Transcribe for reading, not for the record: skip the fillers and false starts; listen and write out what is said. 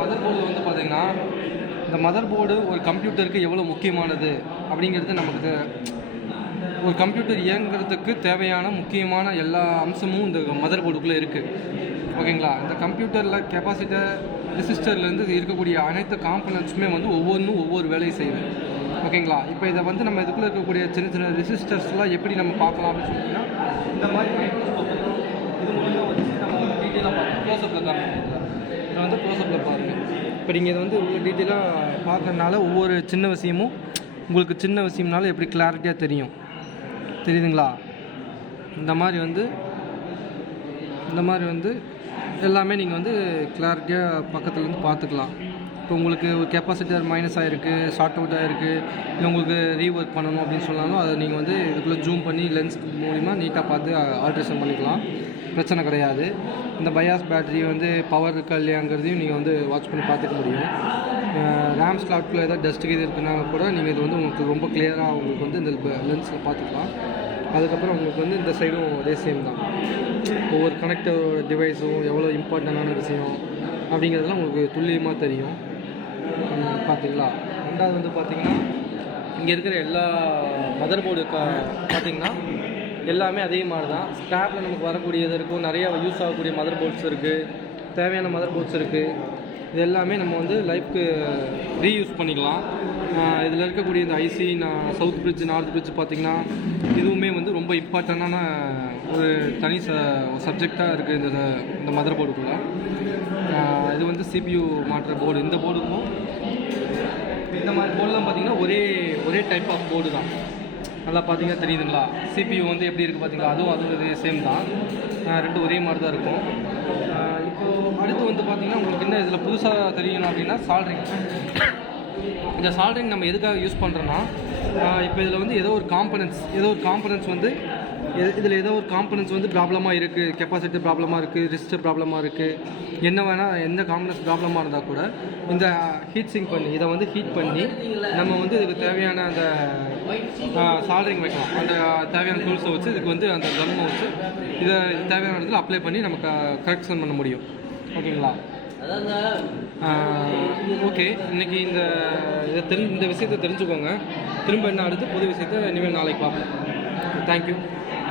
Mother board வந்து பார்த்திங்கன்னா, இந்த மதர் போர்டு ஒரு கம்ப்யூட்டருக்கு எவ்வளோ முக்கியமானது அப்படிங்கிறது நமக்கு ஒரு கம்ப்யூட்டர் இயங்குறதுக்கு தேவையான முக்கியமான எல்லா அம்சமும் இந்த மதர் போர்டுக்குள்ளே இருக்குது. ஓகேங்களா? இந்த கம்ப்யூட்டரில் கெப்பாசிட்டர் ரெசிஸ்டர்லேருந்து இருக்கக்கூடிய அனைத்து காம்பனன்ட்ஸுமே வந்து ஒவ்வொன்றும் ஒவ்வொரு வேலையை செய்யுது. ஓகேங்களா? இப்போ இதை வந்து நம்ம இதுக்குள்ளே இருக்கக்கூடிய சின்ன சின்ன ரெசிஸ்டர்ஸ்லாம் எப்படி நம்ம பார்க்கலாம் அப்படின்னு சொன்னீங்கன்னா, இந்த மாதிரி மைக்ரோஸ்கோப் இது மூலமாக வச்சு நம்ம டீட்டெயிலாக பார்க்கலாம். க்ளோஸ்அப்பில் காமிக்கிறோம். இதை வந்து க்ளோஸ்அப்பில் பாருங்கள். இப்போ நீங்கள் இதை வந்து உங்கள் டீட்டெயிலாக பார்க்கறதுனால ஒவ்வொரு சின்ன விஷயமும் உங்களுக்கு சின்ன விஷயம்னால எப்படி கிளாரிட்டியாக தெரியுதுங்களா? இந்த மாதிரி வந்து எல்லாமே நீங்கள் வந்து கிளாரிட்டியாக பக்கத்துலேருந்து பார்த்துக்கலாம். இப்போ உங்களுக்கு ஒரு கெப்பாசிட்டர் மைனஸ் ஆகிருக்கு, ஷார்ட் அவுட் ஆகிருக்கு, இல்லை உங்களுக்கு ரீஒர்க் பண்ணணும் அப்படின்னு சொன்னாலும் அதை நீங்கள் வந்து இதுக்குள்ளே ஜூம் பண்ணி லென்ஸ் மூலிமா நீட்டாக பார்த்து ஆல்ட்ரேஷன் பண்ணிக்கலாம். பிரச்சனை கிடையாது. இந்த பயாஸ் பேட்டரி வந்து பவர் இருக்கா இல்லையாங்கிறதையும் நீங்கள் வந்து வாட்ச் பண்ணி பார்த்துக்க முடியும். ரேம் ஸ்லாட்குள்ளே ஏதாவது டஸ்ட்டுக்கு இது இருக்குன்னா கூட நீங்கள் இது வந்து உங்களுக்கு ரொம்ப கிளியராக உங்களுக்கு வந்து இந்த லென்ஸில் பார்த்துக்கலாம். அதுக்கப்புறம் உங்களுக்கு வந்து இந்த சைடும் அதே சேம் தான். ஒவ்வொரு கனெக்டர் டிவைஸும் எவ்வளோ இம்பார்ட்டண்டான விஷயம் அப்படிங்கிறதுலாம் உங்களுக்கு துல்லியமாக தெரியும். பார்த்தீங்களா? ரெண்டாவது வந்து பார்த்திங்கன்னா, இங்கே இருக்கிற எல்லா மதர் போர்டு பார்த்திங்கன்னா எல்லாமே அதே மாதிரி தான். ஸ்கிராப்பில் நமக்கு வரக்கூடியது இருக்கும், நிறையா யூஸ் ஆகக்கூடிய மதர் போர்ட்ஸ் இருக்குது, தேவையான மதர் போர்ட்ஸ் இருக்குது. இது எல்லாமே நம்ம வந்து லைஃப்க்கு ரீயூஸ் பண்ணிக்கலாம். இதில் இருக்கக்கூடிய இந்த IC south bridge north bridge பார்த்திங்கன்னா இதுவுமே வந்து ரொம்ப இம்பார்ட்டண்டான ஒரு தனி சப்ஜெக்டாக இருக்குது இந்த மதர் போர்டுக்குள்ளே. இது வந்து சிபியூ மாற்ற போர்டு. இந்த போர்டுக்கும் இந்த மாதிரி போர்டுலாம் பார்த்திங்கன்னா ஒரே டைப் ஆஃப் போர்டு தான். நல்லா பார்த்தீங்கன்னா தெரியுதுங்களா? சிபியூ வந்து எப்படி இருக்குது பார்த்தீங்களா? அதுவும் சேம் தான். ரெண்டும் ஒரே மாதிரி தான் இருக்கும். இப்போது அடுத்து வந்து பார்த்திங்கன்னா உங்களுக்கு என்ன இதில் புதுசாக தெரியணும் அப்படின்னா சால்ட்ரிங். இந்த சால்ட்ரிங் நம்ம எதுக்காக யூஸ் பண்ணுறோன்னா, இப்போ இதில் வந்து ஏதோ ஒரு காம்பனன்ட்ஸ் வந்து இதில் ஏதோ ஒரு காம்பனன்ட்ஸ் வந்து ப்ராப்ளமாக இருக்குது, கெப்பாசிட்டி ப்ராப்ளமாக இருக்குது, ரெசிஸ்டர் ப்ராப்ளமாக இருக்குது, எந்த காம்பனன்ட்ஸ் ப்ராப்ளமாக இருந்தால் கூட இந்த ஹீட் சிங்க் பண்ணி இதை வந்து ஹீட் பண்ணி நம்ம வந்து இதுக்கு தேவையான அந்த சால்ட்ரிங் வைக்கலாம். அந்த தேவையான டூல்ஸை வச்சு இதுக்கு வந்து அந்த கம்மை வச்சு இதை தேவையான இடத்துல அப்ளை பண்ணி நமக்கு கரெக்ஷன் பண்ண முடியும். ஓகேங்களா? ஓகே, இன்றைக்கி இந்த விஷயத்தை தெரிஞ்சுக்கோங்க. திரும்ப என்ன அடுத்து புது விஷயத்தை இனிமேல் நாளைக்கு பார்ப்போம். தேங்க்யூ.